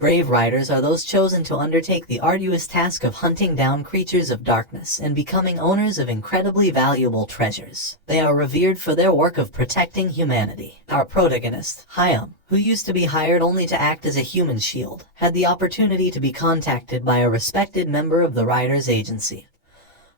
Brave riders are those chosen to undertake the arduous task of hunting down creatures of darkness and becoming owners of incredibly valuable treasures. They are revered for their work of protecting humanity. Our protagonist, Hyam, who used to be hired only to act as a human shield, had the opportunity to be contacted by a respected member of the Riders Agency,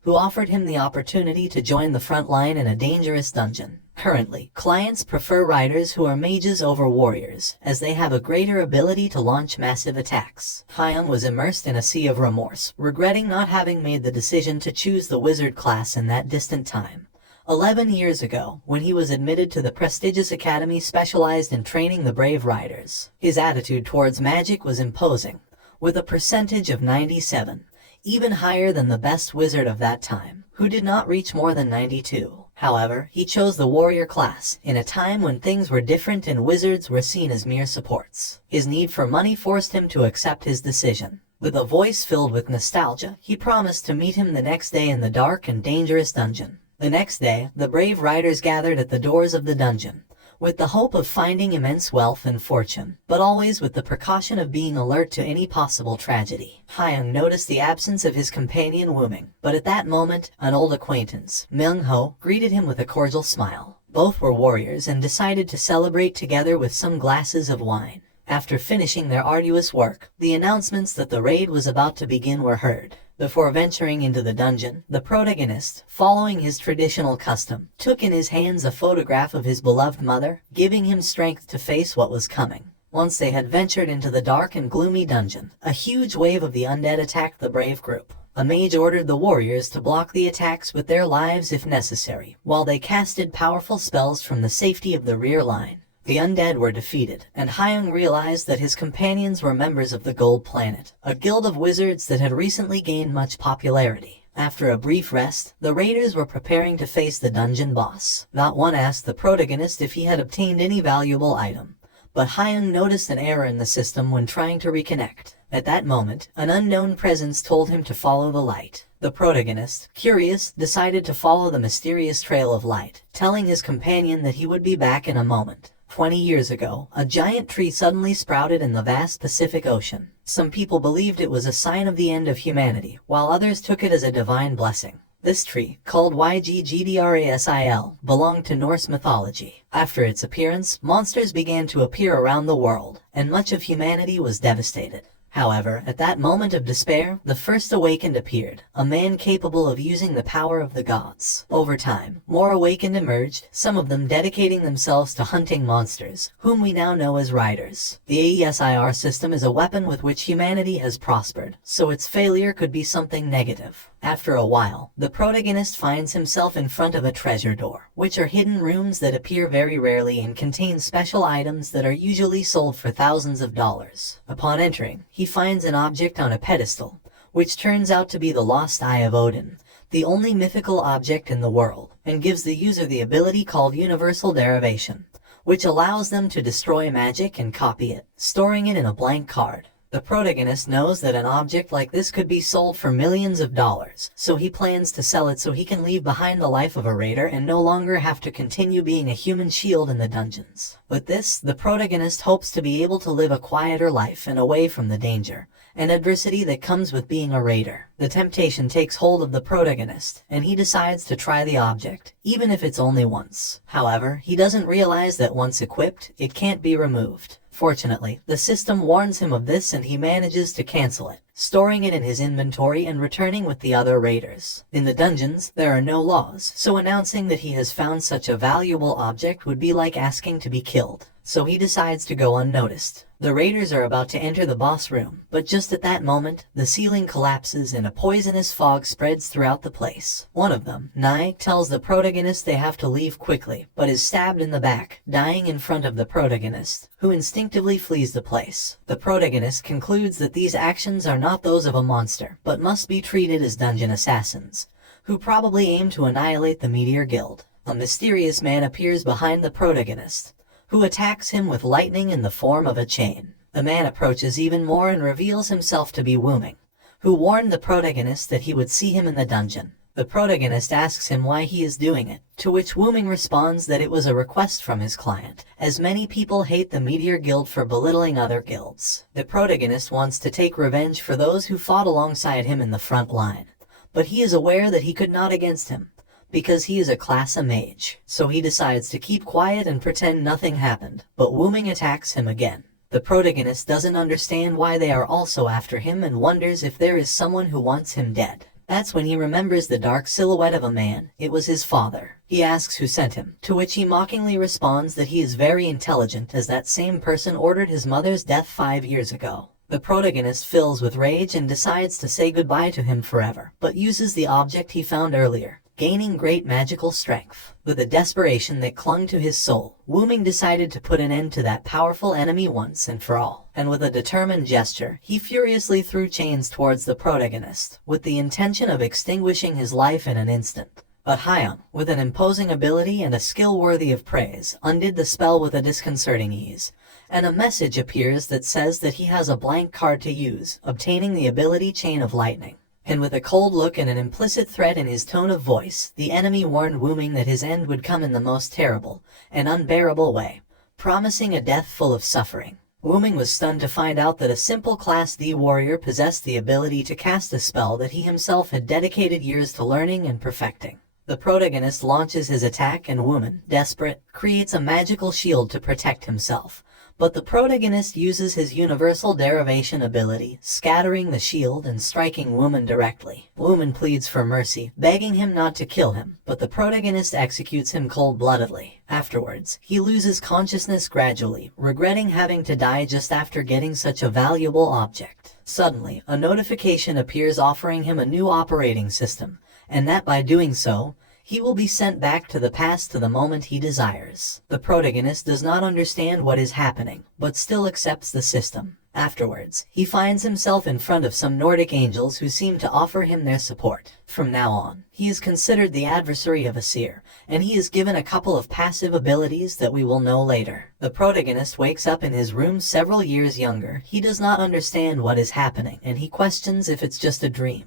who offered him the opportunity to join the front line in a dangerous dungeon. Currently, clients prefer riders who are mages over warriors, as they have a greater ability to launch massive attacks. Hyam was immersed in a sea of remorse, regretting not having made the decision to choose the wizard class in that distant time. 11 years ago, when he was admitted to the prestigious academy specialized in training the brave riders, his attitude towards magic was imposing, with a percentage of 97, even higher than the best wizard of that time, who did not reach more than 92. However, he chose the warrior class, in a time when things were different and wizards were seen as mere supports. His need for money forced him to accept his decision. With a voice filled with nostalgia, he promised to meet him the next day in the dark and dangerous dungeon. The next day, the brave riders gathered at the doors of the dungeon, with the hope of finding immense wealth and fortune, but always with the precaution of being alert to any possible tragedy. Hyung noticed the absence of his companion Wuming, but at that moment, an old acquaintance, Myung-ho, greeted him with a cordial smile. Both were warriors and decided to celebrate together with some glasses of wine. After finishing their arduous work, the announcements that the raid was about to begin were heard. Before venturing into the dungeon, the protagonist, following his traditional custom, took in his hands a photograph of his beloved mother, giving him strength to face what was coming. Once they had ventured into the dark and gloomy dungeon, a huge wave of the undead attacked the brave group. A mage ordered the warriors to block the attacks with their lives if necessary, while they casted powerful spells from the safety of the rear line. The undead were defeated, and Hyung realized that his companions were members of the Gold Planet, a guild of wizards that had recently gained much popularity. After a brief rest, the raiders were preparing to face the dungeon boss. Not one asked the protagonist if he had obtained any valuable item, but Hyung noticed an error in the system when trying to reconnect. At that moment, an unknown presence told him to follow the light. The protagonist, curious, decided to follow the mysterious trail of light, telling his companion that he would be back in a moment. 20 years ago, a giant tree suddenly sprouted in the vast Pacific Ocean. Some people believed it was a sign of the end of humanity, while others took it as a divine blessing. This tree, called Ygdrasil, belonged to Norse mythology. After its appearance, monsters began to appear around the world, and much of humanity was devastated. However, at that moment of despair, the first awakened appeared, a man capable of using the power of the gods. Over time, more awakened emerged, some of them dedicating themselves to hunting monsters, whom we now know as riders. The AESIR system is a weapon with which humanity has prospered, so its failure could be something negative. After a while, the protagonist finds himself in front of a treasure door, which are hidden rooms that appear very rarely and contain special items that are usually sold for thousands of dollars. Upon entering, he finds an object on a pedestal, which turns out to be the lost Eye of Odin, the only mythical object in the world, and gives the user the ability called Universal Derivation, which allows them to destroy magic and copy it, storing it in a blank card. The protagonist knows that an object like this could be sold for millions of dollars, so he plans to sell it so he can leave behind the life of a raider and no longer have to continue being a human shield in the dungeons. With this, the protagonist hopes to be able to live a quieter life and away from the danger and adversity that comes with being a raider. The temptation takes hold of the protagonist, and he decides to try the object, even if it's only once. However, he doesn't realize that once equipped, it can't be removed. Fortunately, the system warns him of this and he manages to cancel it, storing it in his inventory and returning with the other raiders. In the dungeons, there are no laws, so announcing that he has found such a valuable object would be like asking to be killed. So he decides to go unnoticed. The raiders are about to enter the boss room, but just at that moment, the ceiling collapses and a poisonous fog spreads throughout the place. One of them, Nai, tells the protagonist they have to leave quickly, but is stabbed in the back, dying in front of the protagonist, who instinctively flees the place. The protagonist concludes that these actions are not those of a monster, but must be treated as dungeon assassins, who probably aim to annihilate the Meteor Guild. A mysterious man appears behind the protagonist, who attacks him with lightning in the form of a chain. The man approaches even more and reveals himself to be Wuming, who warned the protagonist that he would see him in the dungeon. The protagonist asks him why he is doing it, to which Wuming responds that it was a request from his client, as many people hate the Meteor Guild for belittling other guilds. The protagonist wants to take revenge for those who fought alongside him in the front line, but he is aware that he could not against him, because he is a class A mage, so he decides to keep quiet and pretend nothing happened, but Wuming attacks him again. The protagonist doesn't understand why they are also after him and wonders if there is someone who wants him dead. That's when he remembers the dark silhouette of a man. It was his father. He asks who sent him, to which he mockingly responds that he is very intelligent, as that same person ordered his mother's death 5 years ago. The protagonist fills with rage and decides to say goodbye to him forever, but uses the object he found earlier, gaining great magical strength. With a desperation that clung to his soul, Wuming decided to put an end to that powerful enemy once and for all, and with a determined gesture, he furiously threw chains towards the protagonist, with the intention of extinguishing his life in an instant. But Hyun, with an imposing ability and a skill worthy of praise, undid the spell with a disconcerting ease, and a message appears that says that he has a blank card to use, obtaining the ability Chain of Lightning. And with a cold look and an implicit threat in his tone of voice, the enemy warned Wuming that his end would come in the most terrible and unbearable way, promising a death full of suffering. Wuming was stunned to find out that a simple Class D warrior possessed the ability to cast a spell that he himself had dedicated years to learning and perfecting. The protagonist launches his attack and Wuming, desperate, creates a magical shield to protect himself. But the protagonist uses his universal derivation ability, scattering the shield and striking Wuming directly. Wuming pleads for mercy, begging him not to kill him, but the protagonist executes him cold-bloodedly. Afterwards, he loses consciousness gradually, regretting having to die just after getting such a valuable object. Suddenly, a notification appears offering him a new operating system, and that by doing so, he will be sent back to the past to the moment he desires. The protagonist does not understand what is happening, but still accepts the system. Afterwards, he finds himself in front of some Nordic angels who seem to offer him their support. From now on, he is considered the adversary of a seer, and he is given a couple of passive abilities that we will know later. The protagonist wakes up in his room several years younger. He does not understand what is happening, and he questions if it's just a dream.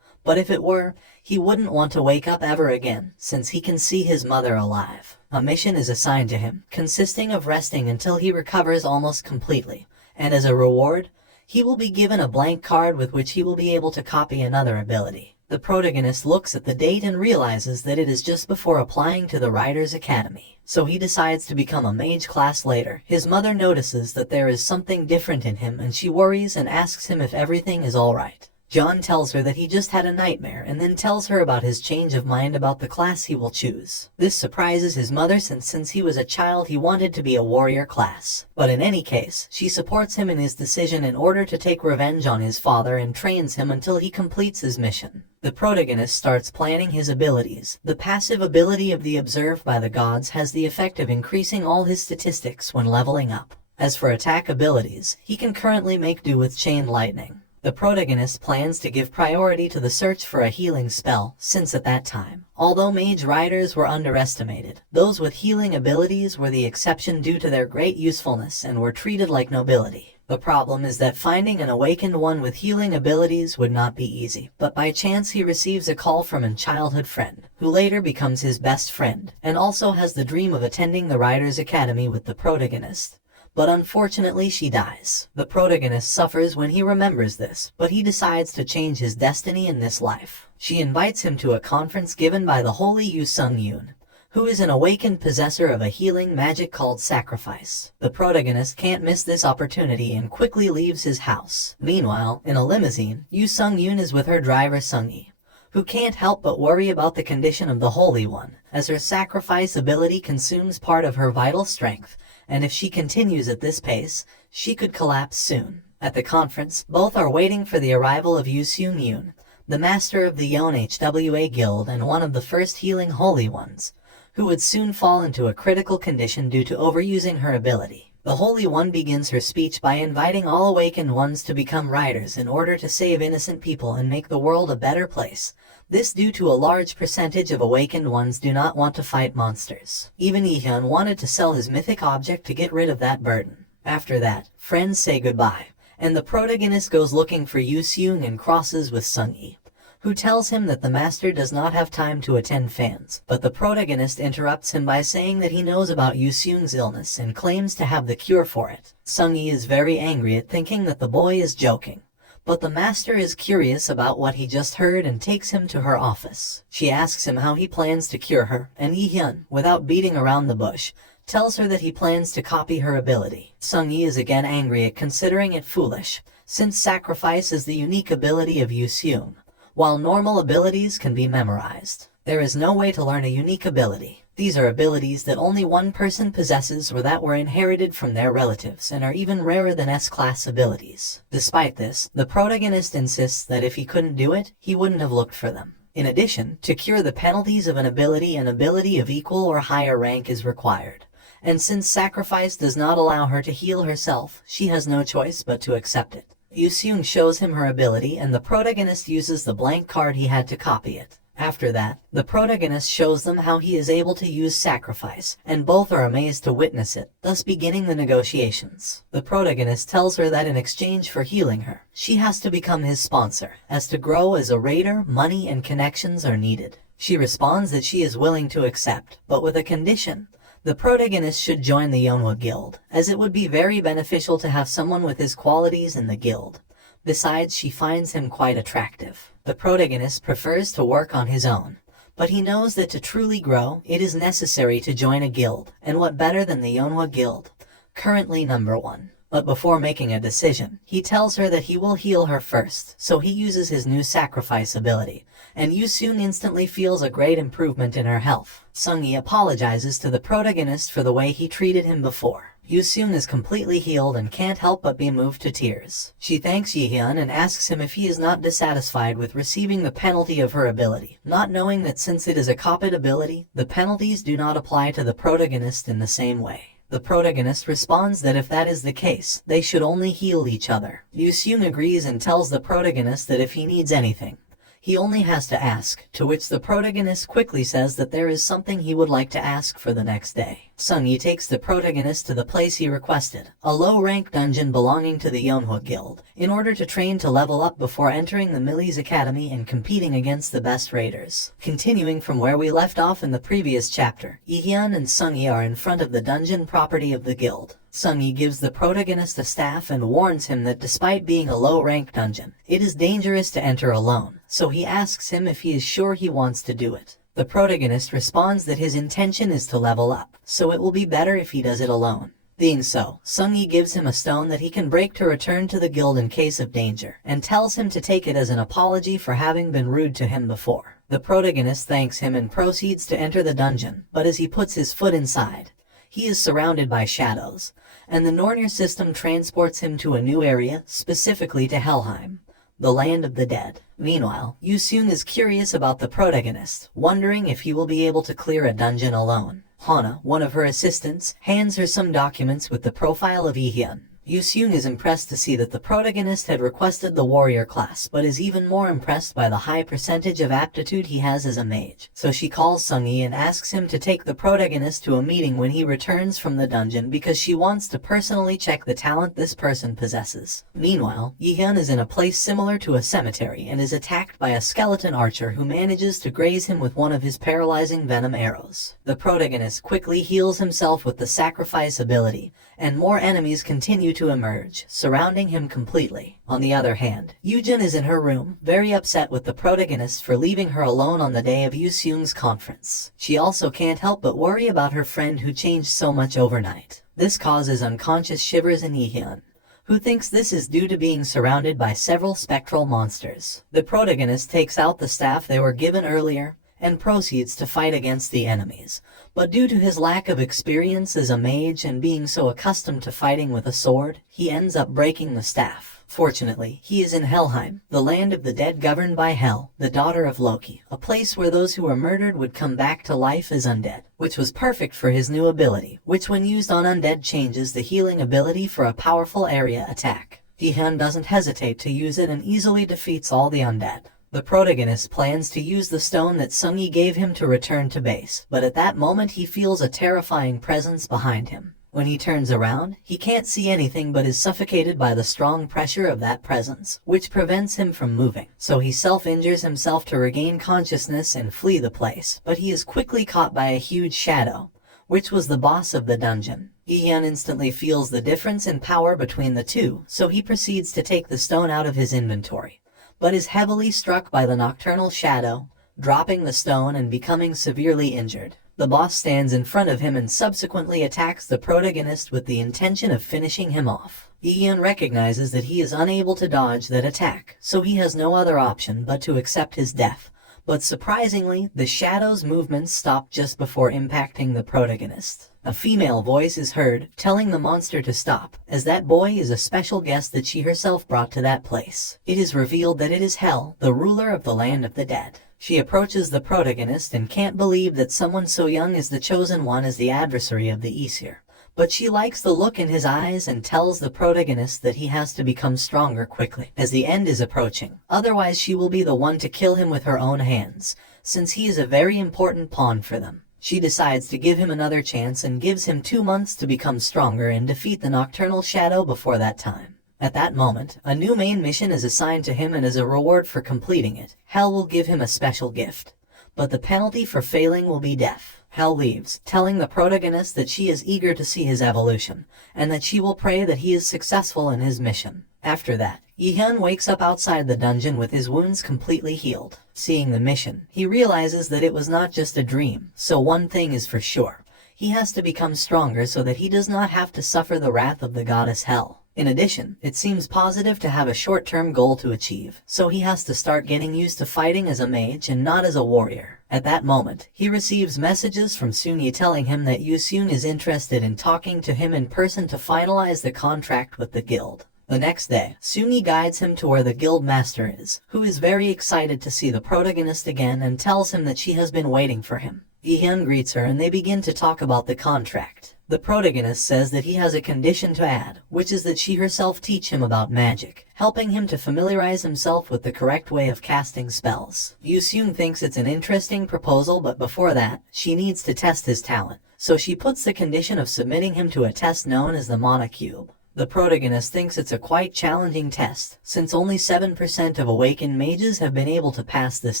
But if it were, he wouldn't want to wake up ever again, since he can see his mother alive. A mission is assigned to him, consisting of resting until he recovers almost completely, and as a reward, he will be given a blank card with which he will be able to copy another ability. The protagonist looks at the date and realizes that it is just before applying to the Riders Academy, so he decides to become a mage class later. His mother notices that there is something different in him and she worries and asks him if everything is alright. John tells her that he just had a nightmare and then tells her about his change of mind about the class he will choose. This surprises his mother since he was a child he wanted to be a warrior class. But in any case, she supports him in his decision in order to take revenge on his father and trains him until he completes his mission. The protagonist starts planning his abilities. The passive ability of the Observed by the Gods has the effect of increasing all his statistics when leveling up. As for attack abilities, he can currently make do with Chain Lightning. The protagonist plans to give priority to the search for a healing spell, since at that time, although mage riders were underestimated, those with healing abilities were the exception due to their great usefulness and were treated like nobility. The problem is that finding an awakened one with healing abilities would not be easy, but by chance he receives a call from a childhood friend, who later becomes his best friend, and also has the dream of attending the Riders Academy with the protagonist. But unfortunately she dies. The protagonist suffers when he remembers this, but he decides to change his destiny in this life. She invites him to a conference given by the holy Yu Sung Yoon, who is an awakened possessor of a healing magic called Sacrifice. The protagonist can't miss this opportunity and quickly leaves his house. Meanwhile, in a limousine, Yu Sung Yoon is with her driver Sung-yi, who can't help but worry about the condition of the Holy One, as her sacrifice ability consumes part of her vital strength, and if she continues at this pace, she could collapse soon. At the conference, both are waiting for the arrival of Yu Sung Yoon, the master of the Yon Hwa Guild and one of the first healing Holy Ones, who would soon fall into a critical condition due to overusing her ability. The Holy One begins her speech by inviting all awakened ones to become riders in order to save innocent people and make the world a better place. This due to a large percentage of awakened ones do not want to fight monsters. Even Ihyun wanted to sell his mythic object to get rid of that burden. After that, friends say goodbye, and the protagonist goes looking for Yu Seung and crosses with Sung-yi, who tells him that the master does not have time to attend fans, but the protagonist interrupts him by saying that he knows about Yu Seung's illness and claims to have the cure for it. Sung-yi is very angry at thinking that the boy is joking, but the master is curious about what he just heard and takes him to her office. She asks him how he plans to cure her, and Yi-hyun, without beating around the bush, tells her that he plans to copy her ability. Sung-yi is again angry at considering it foolish, since sacrifice is the unique ability of Yu Seung, while normal abilities can be memorized. There is no way to learn a unique ability. These are abilities that only one person possesses or that were inherited from their relatives and are even rarer than S-class abilities. Despite this, the protagonist insists that if he couldn't do it, he wouldn't have looked for them. In addition, to cure the penalties of an ability of equal or higher rank is required. And since sacrifice does not allow her to heal herself, she has no choice but to accept it. Yu Seung shows him her ability and the protagonist uses the blank card he had to copy it. After that, the protagonist shows them how he is able to use sacrifice, and both are amazed to witness it, thus beginning the negotiations. The protagonist tells her that in exchange for healing her, she has to become his sponsor, as to grow as a raider, money and connections are needed. She responds that she is willing to accept, but with a condition. The protagonist should join the Manhwa guild, as it would be very beneficial to have someone with his qualities in the guild. Besides, she finds him quite attractive. The protagonist prefers to work on his own, but he knows that to truly grow, it is necessary to join a guild, and what better than the Manhwa guild, currently number 1. But before making a decision, he tells her that he will heal her first, so he uses his new sacrifice ability, and Yu Seung instantly feels a great improvement in her health. Sung-yi apologizes to the protagonist for the way he treated him before. Yu Seung is completely healed and can't help but be moved to tears. She thanks Yi-hyun and asks him if he is not dissatisfied with receiving the penalty of her ability, not knowing that since it is a copied ability, the penalties do not apply to the protagonist in the same way. The protagonist responds that if that is the case, they should only heal each other. Yu Seung agrees and tells the protagonist that if he needs anything, he only has to ask, to which the protagonist quickly says that there is something he would like to ask for the next day. Sung-yi takes the protagonist to the place he requested, a low-rank dungeon belonging to the Manhwa guild, in order to train to level up before entering the Millie's Academy and competing against the best raiders. Continuing from where we left off in the previous chapter, Yi-hyun and Sung-yi are in front of the dungeon property of the guild. Sung-yi gives the protagonist a staff and warns him that despite being a low-rank dungeon, it is dangerous to enter alone, so he asks him if he is sure he wants to do it. The protagonist responds that his intention is to level up, so it will be better if he does it alone. Being so, Sung-yi gives him a stone that he can break to return to the guild in case of danger, and tells him to take it as an apology for having been rude to him before. The protagonist thanks him and proceeds to enter the dungeon, but as he puts his foot inside, he is surrounded by shadows, and the Nornir system transports him to a new area, specifically to Helheim, the land of the dead. Meanwhile, Yu Seung is curious about the protagonist, wondering if he will be able to clear a dungeon alone. Hana, one of her assistants, hands her some documents with the profile of Yi-hyun. Yu Seung is impressed to see that the protagonist had requested the warrior class, but is even more impressed by the high percentage of aptitude he has as a mage. So she calls Sung-yi and asks him to take the protagonist to a meeting when he returns from the dungeon because she wants to personally check the talent this person possesses. Meanwhile, Yi-hyun is in a place similar to a cemetery and is attacked by a skeleton archer who manages to graze him with one of his paralyzing venom arrows. The protagonist quickly heals himself with the sacrifice ability, and more enemies continue to emerge, surrounding him completely. On the other hand, Yujin is in her room, very upset with the protagonist for leaving her alone on the day of Yu Seung's conference. She also can't help but worry about her friend who changed so much overnight. This causes unconscious shivers in Yi-hyun, who thinks this is due to being surrounded by several spectral monsters. The protagonist takes out the staff they were given earlier, and proceeds to fight against the enemies, but due to his lack of experience as a mage and being so accustomed to fighting with a sword, he ends up breaking the staff. Fortunately, he is in Helheim, the land of the dead governed by Hel, the daughter of Loki, a place where those who were murdered would come back to life as undead, which was perfect for his new ability, which when used on undead changes the healing ability for a powerful area attack. Yi-hyun doesn't hesitate to use it and easily defeats all the undead. The protagonist plans to use the stone that Sung-yi gave him to return to base, but at that moment he feels a terrifying presence behind him. When he turns around, he can't see anything but is suffocated by the strong pressure of that presence, which prevents him from moving. So he self-injures himself to regain consciousness and flee the place, but he is quickly caught by a huge shadow, which was the boss of the dungeon. Yi-hyun instantly feels the difference in power between the two, so he proceeds to take the stone out of his inventory, but is heavily struck by the nocturnal shadow, dropping the stone and becoming severely injured. The boss stands in front of him and subsequently attacks the protagonist with the intention of finishing him off. Yi-hyun recognizes that he is unable to dodge that attack, so he has no other option but to accept his death. But surprisingly, the shadow's movements stop just before impacting the protagonist. A female voice is heard, telling the monster to stop, as that boy is a special guest that she herself brought to that place. It is revealed that it is Hel, the ruler of the land of the dead. She approaches the protagonist and can't believe that someone so young as the Chosen One is the adversary of the Aesir. But she likes the look in his eyes and tells the protagonist that he has to become stronger quickly, as the end is approaching. Otherwise she will be the one to kill him with her own hands, since he is a very important pawn for them. She decides to give him another chance and gives him 2 months to become stronger and defeat the nocturnal shadow before that time. At that moment, a new main mission is assigned to him, and as a reward for completing it, Hel will give him a special gift. But the penalty for failing will be death. Hel leaves, telling the protagonist that she is eager to see his evolution, and that she will pray that he is successful in his mission. After that, Yi-hyun wakes up outside the dungeon with his wounds completely healed. Seeing the mission, he realizes that it was not just a dream, so one thing is for sure. He has to become stronger so that he does not have to suffer the wrath of the goddess Hel. In addition, it seems positive to have a short-term goal to achieve, so he has to start getting used to fighting as a mage and not as a warrior. At that moment, he receives messages from Sunyi telling him that Yoo-seung is interested in talking to him in person to finalize the contract with the guild. The next day, Sunyi guides him to where the guild master is, who is very excited to see the protagonist again and tells him that she has been waiting for him. Yi-hyun greets her and they begin to talk about the contract. The protagonist says that he has a condition to add, which is that she herself teach him about magic, helping him to familiarize himself with the correct way of casting spells. Yoo-seung thinks it's an interesting proposal, but before that, she needs to test his talent, so she puts the condition of submitting him to a test known as the Mana Cube. The protagonist thinks it's a quite challenging test, since only 7% of awakened mages have been able to pass this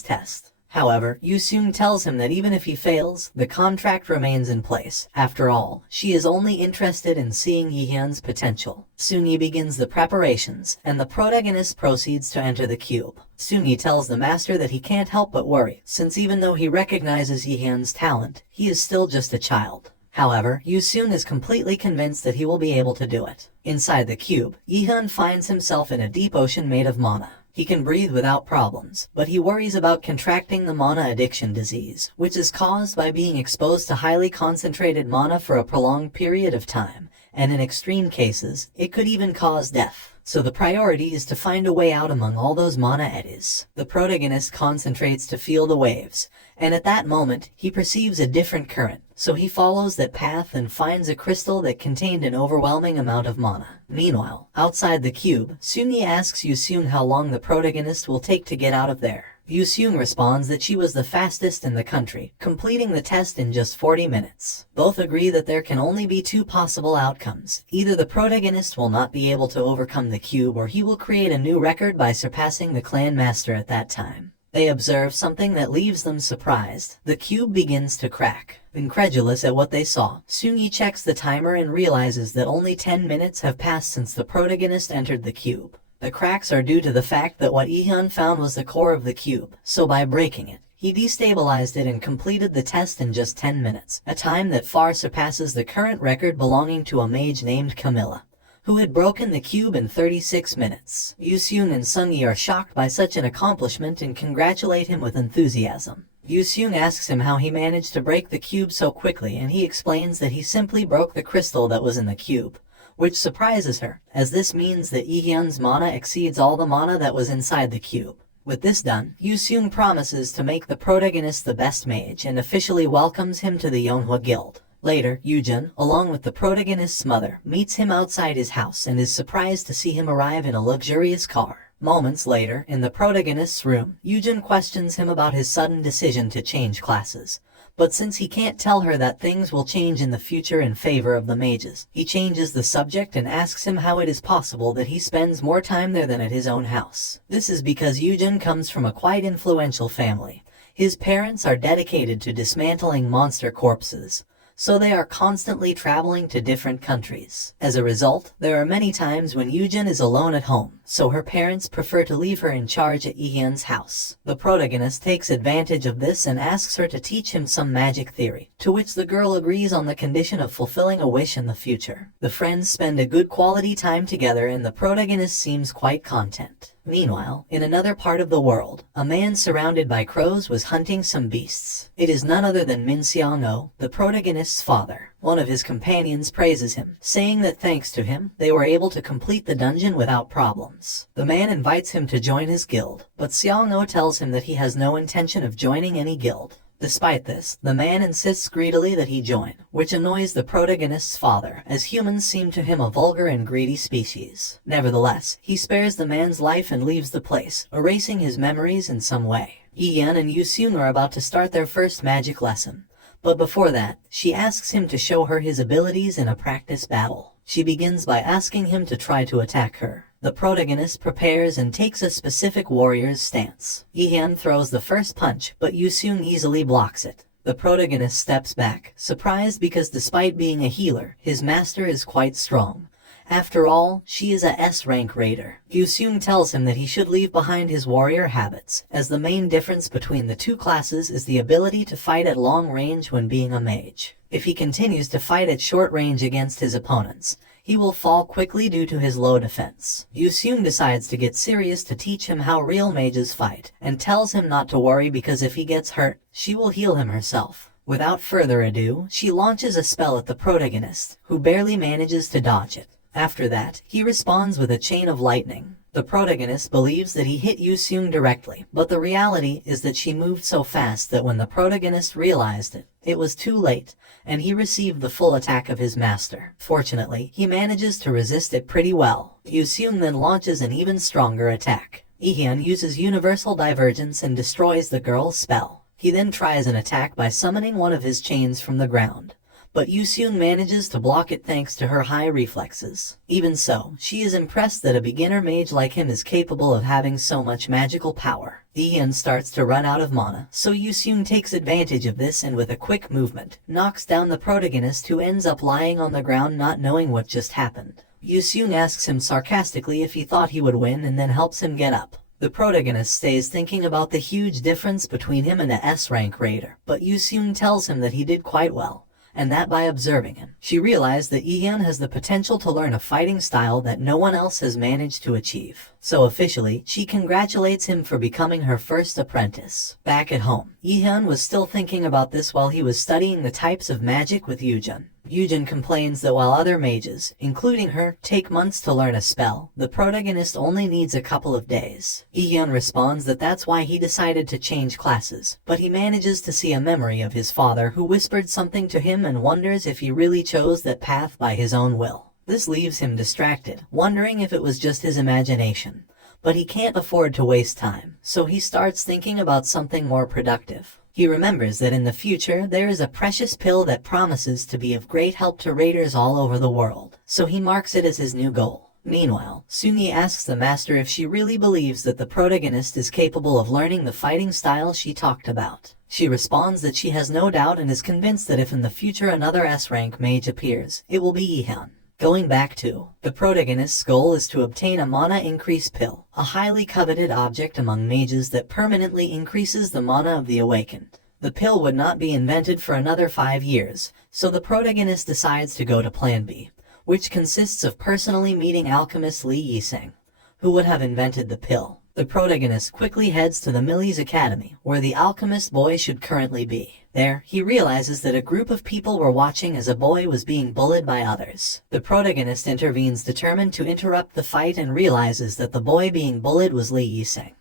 test. However, Yoo-seung tells him that even if he fails, the contract remains in place. After all, she is only interested in seeing Yi-hyun's potential. Sunyi begins the preparations, and the protagonist proceeds to enter the cube. Sunyi tells the master that he can't help but worry, since even though he recognizes Yi-hyun's talent, he is still just a child. However, Yoo-seung is completely convinced that he will be able to do it. Inside the cube, Yi-hyun finds himself in a deep ocean made of mana. He can breathe without problems, but he worries about contracting the mana addiction disease, which is caused by being exposed to highly concentrated mana for a prolonged period of time, and in extreme cases, it could even cause death. So the priority is to find a way out among all those mana eddies. The protagonist concentrates to feel the waves, and at that moment, he perceives a different current, so he follows that path and finds a crystal that contained an overwhelming amount of mana. Meanwhile, outside the cube, Sunyi asks Yoo-seung how long the protagonist will take to get out of there. Yoo-seung responds that she was the fastest in the country, completing the test in just 40 minutes. Both agree that there can only be 2 possible outcomes. Either the protagonist will not be able to overcome the cube, or he will create a new record by surpassing the clan master at that time. They observe something that leaves them surprised. The cube begins to crack. Incredulous at what they saw, Sunyi checks the timer and realizes that only 10 minutes have passed since the protagonist entered the cube. The cracks are due to the fact that what Yi-hyun found was the core of the cube, so by breaking it, he destabilized it and completed the test in just 10 minutes, a time that far surpasses the current record belonging to a mage named Camilla, who had broken the cube in 36 minutes. Yoo-seung and Sunyi are shocked by such an accomplishment and congratulate him with enthusiasm. Yoo-seung asks him how he managed to break the cube so quickly, and he explains that he simply broke the crystal that was in the cube, which surprises her, as this means that Yi-hyun's mana exceeds all the mana that was inside the cube. With this done, Yoo-seung promises to make the protagonist the best mage and officially welcomes him to the Manhwa Guild. Later, Yoo-jun, along with the protagonist's mother, meets him outside his house and is surprised to see him arrive in a luxurious car. Moments later, in the protagonist's room, Yoo-jun questions him about his sudden decision to change classes, But since he can't tell her that things will change in the future in favor of the mages, he changes the subject and asks him how it is possible that he spends more time there than at his own house. This is because Yujin comes from a quite influential family. His parents are dedicated to dismantling monster corpses, so they are constantly traveling to different countries. As a result, there are many times when Yujin is alone at home, so her parents prefer to leave her in charge at Yihyun's house. The protagonist takes advantage of this and asks her to teach him some magic theory, to which the girl agrees on the condition of fulfilling a wish in the future. The friends spend a good quality time together and the protagonist seems quite content. Meanwhile, in another part of the world, a man surrounded by crows was hunting some beasts. It is none other than Min Seong-oh, the protagonist's father. One of his companions praises him, saying that thanks to him, they were able to complete the dungeon without problems. The man invites him to join his guild, but Seong-oh tells him that he has no intention of joining any guild. Despite this, the man insists greedily that he join, which annoys the protagonist's father, as humans seem to him a vulgar and greedy species. Nevertheless, he spares the man's life and leaves the place, erasing his memories in some way. Yihyun and Yoo-seung are about to start their first magic lesson. But before that, she asks him to show her his abilities in a practice battle. She begins by asking him to try to attack her. The protagonist prepares and takes a specific warrior's stance. Yihyun throws the first punch, but Yoo-seung easily blocks it. The protagonist steps back, surprised because despite being a healer, his master is quite strong. After all, she is a S-rank raider. Yoo-seung tells him that he should leave behind his warrior habits, as the main difference between the two classes is the ability to fight at long range when being a mage. If he continues to fight at short range against his opponents, he will fall quickly due to his low defense. Yoo-seung decides to get serious to teach him how real mages fight, and tells him not to worry because if he gets hurt, she will heal him herself. Without further ado, she launches a spell at the protagonist, who barely manages to dodge it. After that, he responds with a chain of lightning. The protagonist believes that he hit Yoo-seung directly, but the reality is that she moved so fast that when the protagonist realized it, it was too late, and he received the full attack of his master. Fortunately, he manages to resist it pretty well. Yoo-seung then launches an even stronger attack. Yihyun uses universal divergence and destroys the girl's spell. He then tries an attack by summoning one of his chains from the ground, but Yoo-seung manages to block it thanks to her high reflexes. Even so, she is impressed that a beginner mage like him is capable of having so much magical power. Yihyun starts to run out of mana, so Yoo-seung takes advantage of this and with a quick movement, knocks down the protagonist who ends up lying on the ground not knowing what just happened. Yoo-seung asks him sarcastically if he thought he would win and then helps him get up. The protagonist stays thinking about the huge difference between him and a S-rank raider, but Yoo-seung tells him that he did quite well, and that by observing him, she realized that Yihyun has the potential to learn a fighting style that no one else has managed to achieve. So officially, she congratulates him for becoming her first apprentice. Back at home, Yihyun was still thinking about this while he was studying the types of magic with Yujin. Yujin complains that while other mages, including her, take months to learn a spell, the protagonist only needs a couple of days. Yihyun responds that that's why he decided to change classes, but he manages to see a memory of his father who whispered something to him and wonders if he really chose that path by his own will. This leaves him distracted, wondering if it was just his imagination. But he can't afford to waste time, so he starts thinking about something more productive. He remembers that in the future there is a precious pill that promises to be of great help to raiders all over the world, so he marks it as his new goal. Meanwhile, Seung-yi asks the master if she really believes that the protagonist is capable of learning the fighting style she talked about. She responds that she has no doubt and is convinced that if in the future another S-rank mage appears, it will be Yihyun. Going back to, the protagonist's goal is to obtain a mana increase pill, a highly coveted object among mages that permanently increases the mana of the awakened. The pill would not be invented for another 5 years, so the protagonist decides to go to Plan B, which consists of personally meeting alchemist Lee Yiseng, who would have invented the pill. The protagonist quickly heads to the Millie's Academy, where the alchemist boy should currently be. There, he realizes that a group of people were watching as a boy was being bullied by others. The protagonist intervenes determined to interrupt the fight and realizes that the boy being bullied was Lee Yiseng,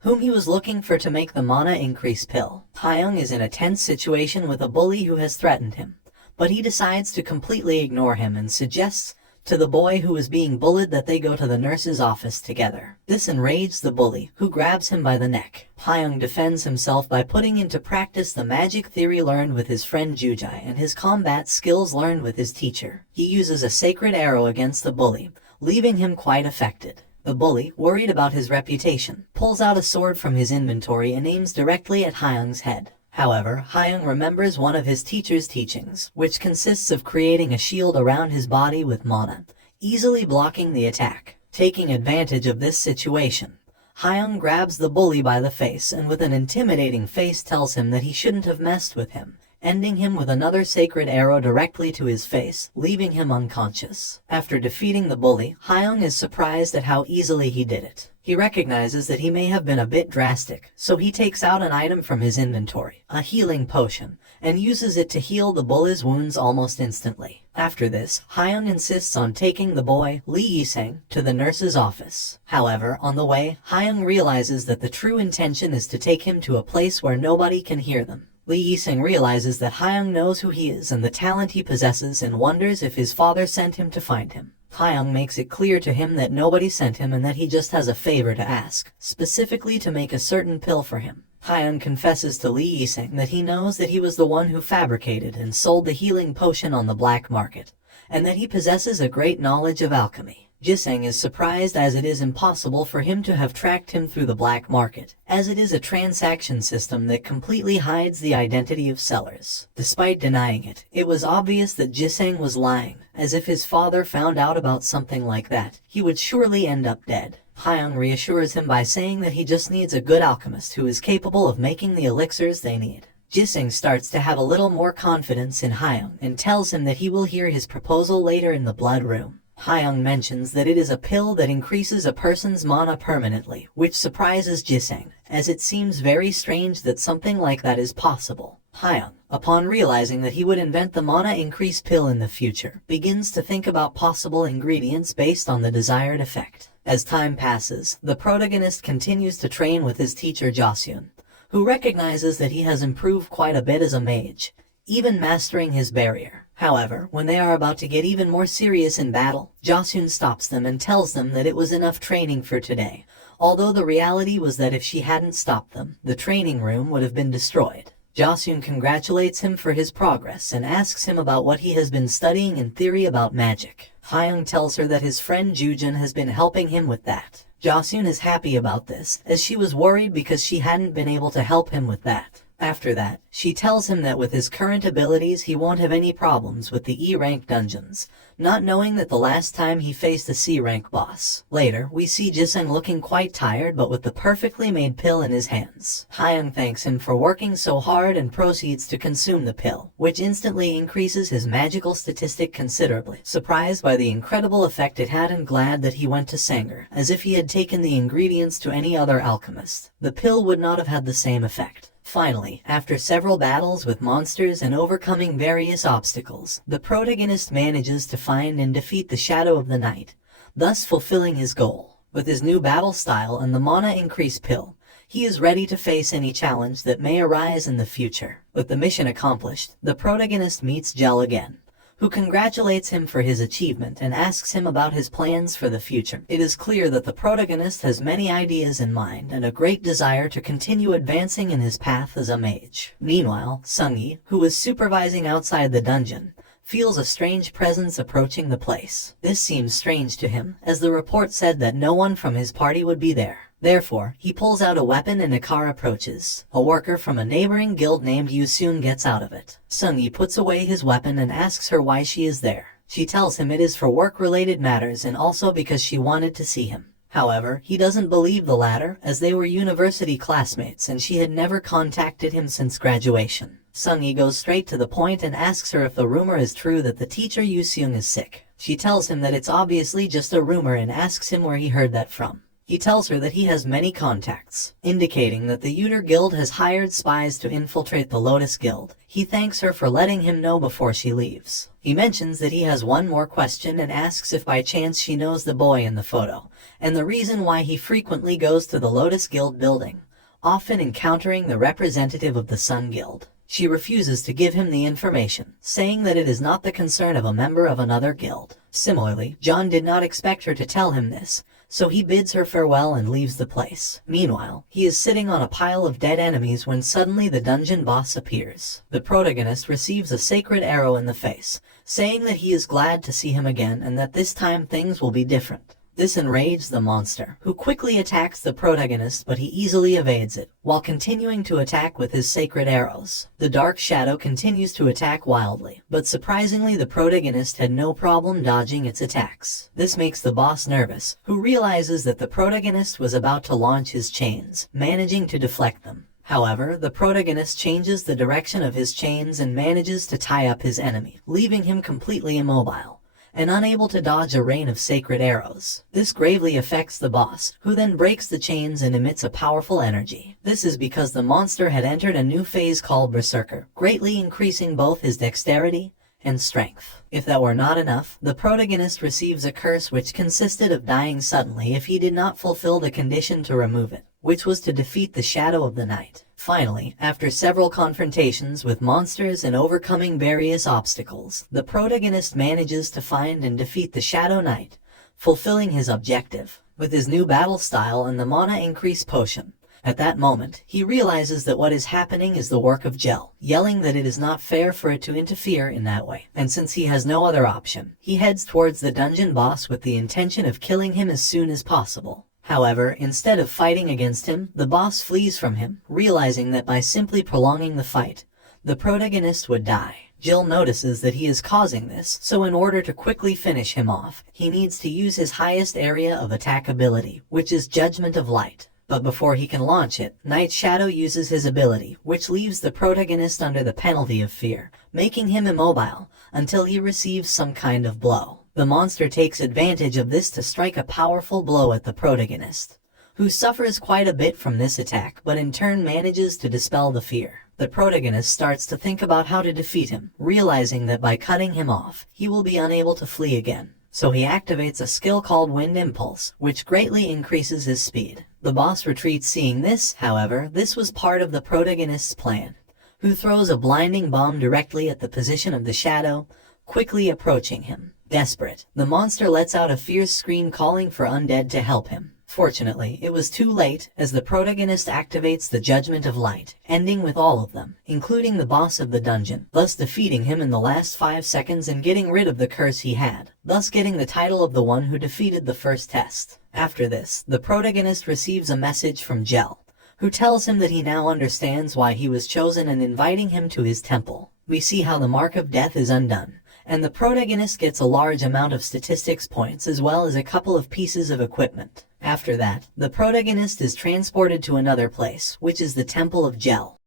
whom he was looking for to make the mana increase pill. Hyung is in a tense situation with a bully who has threatened him, but he decides to completely ignore him and suggests to the boy who is being bullied that they go to the nurse's office together. This enrages the bully, who grabs him by the neck. Hyung defends himself by putting into practice the magic theory learned with his friend Jujai and his combat skills learned with his teacher. He uses a sacred arrow against the bully, leaving him quite affected. The bully, worried about his reputation, pulls out a sword from his inventory and aims directly at Hyung's head. However, Hyung remembers one of his teacher's teachings, which consists of creating a shield around his body with mana, easily blocking the attack. Taking advantage of this situation, Hyung grabs the bully by the face and with an intimidating face tells him that he shouldn't have messed with him, ending him with another sacred arrow directly to his face, leaving him unconscious. After defeating the bully, Hyung is surprised at how easily he did it. He recognizes that he may have been a bit drastic, so he takes out an item from his inventory, a healing potion, and uses it to heal the bully's wounds almost instantly. After this, Hyun insists on taking the boy, Lee Yiseng, to the nurse's office. However, on the way, Hyun realizes that the true intention is to take him to a place where nobody can hear them. Lee Yiseng realizes that Hyun knows who he is and the talent he possesses and wonders if his father sent him to find him. Hyung makes it clear to him that nobody sent him and that he just has a favor to ask, specifically to make a certain pill for him. Hyun confesses to Lee Yiseng that he knows that he was the one who fabricated and sold the healing potion on the black market, and that he possesses a great knowledge of alchemy. Jiseng is surprised as it is impossible for him to have tracked him through the black market, as it is a transaction system that completely hides the identity of sellers. Despite denying it, it was obvious that Jiseng was lying, as if his father found out about something like that, he would surely end up dead. Hyung reassures him by saying that he just needs a good alchemist who is capable of making the elixirs they need. Jiseng starts to have a little more confidence in Hyung and tells him that he will hear his proposal later in the blood room. Hyung mentions that it is a pill that increases a person's mana permanently, which surprises Jiseng, as it seems very strange that something like that is possible. Hyung, upon realizing that he would invent the mana increase pill in the future, begins to think about possible ingredients based on the desired effect. As time passes, the protagonist continues to train with his teacher Joseon, who recognizes that he has improved quite a bit as a mage, even mastering his barrier. However, when they are about to get even more serious in battle, Joseon stops them and tells them that it was enough training for today, although the reality was that if she hadn't stopped them, the training room would have been destroyed. Joseon congratulates him for his progress and asks him about what he has been studying in theory about magic. Hyung tells her that his friend Jujin has been helping him with that. Joseon is happy about this, as she was worried because she hadn't been able to help him with that. After that, she tells him that with his current abilities he won't have any problems with the E-rank dungeons, not knowing that the last time he faced a C-rank boss. Later, we see Jiseng looking quite tired but with the perfectly made pill in his hands. Hyung thanks him for working so hard and proceeds to consume the pill, which instantly increases his magical statistic considerably. Surprised by the incredible effect it had and glad that he went to Sanger, as if he had taken the ingredients to any other alchemist, the pill would not have had the same effect. Finally, after several battles with monsters and overcoming various obstacles, the protagonist manages to find and defeat the Shadow of the Night, thus fulfilling his goal. With his new battle style and the mana increase pill, he is ready to face any challenge that may arise in the future. With the mission accomplished, the protagonist meets Jel again, who congratulates him for his achievement and asks him about his plans for the future. It is clear that the protagonist has many ideas in mind and a great desire to continue advancing in his path as a mage. Meanwhile, Sungyi, who is supervising outside the dungeon, feels a strange presence approaching the place. This seems strange to him, as the report said that no one from his party would be there. Therefore, he pulls out a weapon and a car approaches. A worker from a neighboring guild named Yusun gets out of it. Sungyi puts away his weapon and asks her why she is there. She tells him it is for work-related matters and also because she wanted to see him. However, he doesn't believe the latter, as they were university classmates and she had never contacted him since graduation. Sungyi goes straight to the point and asks her if the rumor is true that the teacher Yusun is sick. She tells him that it's obviously just a rumor and asks him where he heard that from. He tells her that he has many contacts, indicating that the Uter Guild has hired spies to infiltrate the Lotus Guild. He thanks her for letting him know before she leaves. He mentions that he has one more question and asks if by chance she knows the boy in the photo, and the reason why he frequently goes to the Lotus Guild building, often encountering the representative of the Sun Guild. She refuses to give him the information, saying that it is not the concern of a member of another guild. Similarly, John did not expect her to tell him this, so he bids her farewell and leaves the place. Meanwhile, he is sitting on a pile of dead enemies when suddenly the dungeon boss appears. The protagonist receives a sacred arrow in the face, saying that he is glad to see him again and that this time things will be different. This enrages the monster, who quickly attacks the protagonist, but he easily evades it, while continuing to attack with his sacred arrows. The dark shadow continues to attack wildly, but surprisingly the protagonist had no problem dodging its attacks. This makes the boss nervous, who realizes that the protagonist was about to launch his chains, managing to deflect them. However, the protagonist changes the direction of his chains and manages to tie up his enemy, leaving him completely immobile and unable to dodge a rain of sacred arrows. This gravely affects the boss, who then breaks the chains and emits a powerful energy. This is because the monster had entered a new phase called Berserker, greatly increasing both his dexterity and strength. If that were not enough, the protagonist receives a curse which consisted of dying suddenly if he did not fulfill the condition to remove it, which was to defeat the Shadow of the Night. Finally, after several confrontations with monsters and overcoming various obstacles, the protagonist manages to find and defeat the Shadow Knight, fulfilling his objective. With his new battle style and the mana increase potion, at that moment, he realizes that what is happening is the work of Gel, yelling that it is not fair for it to interfere in that way. And since he has no other option, he heads towards the dungeon boss with the intention of killing him as soon as possible. However, instead of fighting against him, the boss flees from him, realizing that by simply prolonging the fight, the protagonist would die. Jill notices that he is causing this, so in order to quickly finish him off, he needs to use his highest area of attack ability, which is Judgment of Light. But before he can launch it, Night Shadow uses his ability, which leaves the protagonist under the penalty of fear, making him immobile until he receives some kind of blow. The monster takes advantage of this to strike a powerful blow at the protagonist, who suffers quite a bit from this attack but in turn manages to dispel the fear. The protagonist starts to think about how to defeat him, realizing that by cutting him off, he will be unable to flee again. So he activates a skill called Wind Impulse, which greatly increases his speed. The boss retreats seeing this, however, this was part of the protagonist's plan, who throws a blinding bomb directly at the position of the shadow, quickly approaching him. Desperate, the monster lets out a fierce scream calling for undead to help him. Fortunately, it was too late, as the protagonist activates the Judgment of Light, ending with all of them, including the boss of the dungeon, thus defeating him in the last 5 seconds and getting rid of the curse he had, thus getting the title of the one who defeated the first test. After this, the protagonist receives a message from Gel, who tells him that he now understands why he was chosen and inviting him to his temple. We see how the Mark of Death is undone, and the protagonist gets a large amount of statistics points as well as a couple of pieces of equipment. After that, the protagonist is transported to another place, which is the Temple of Gel.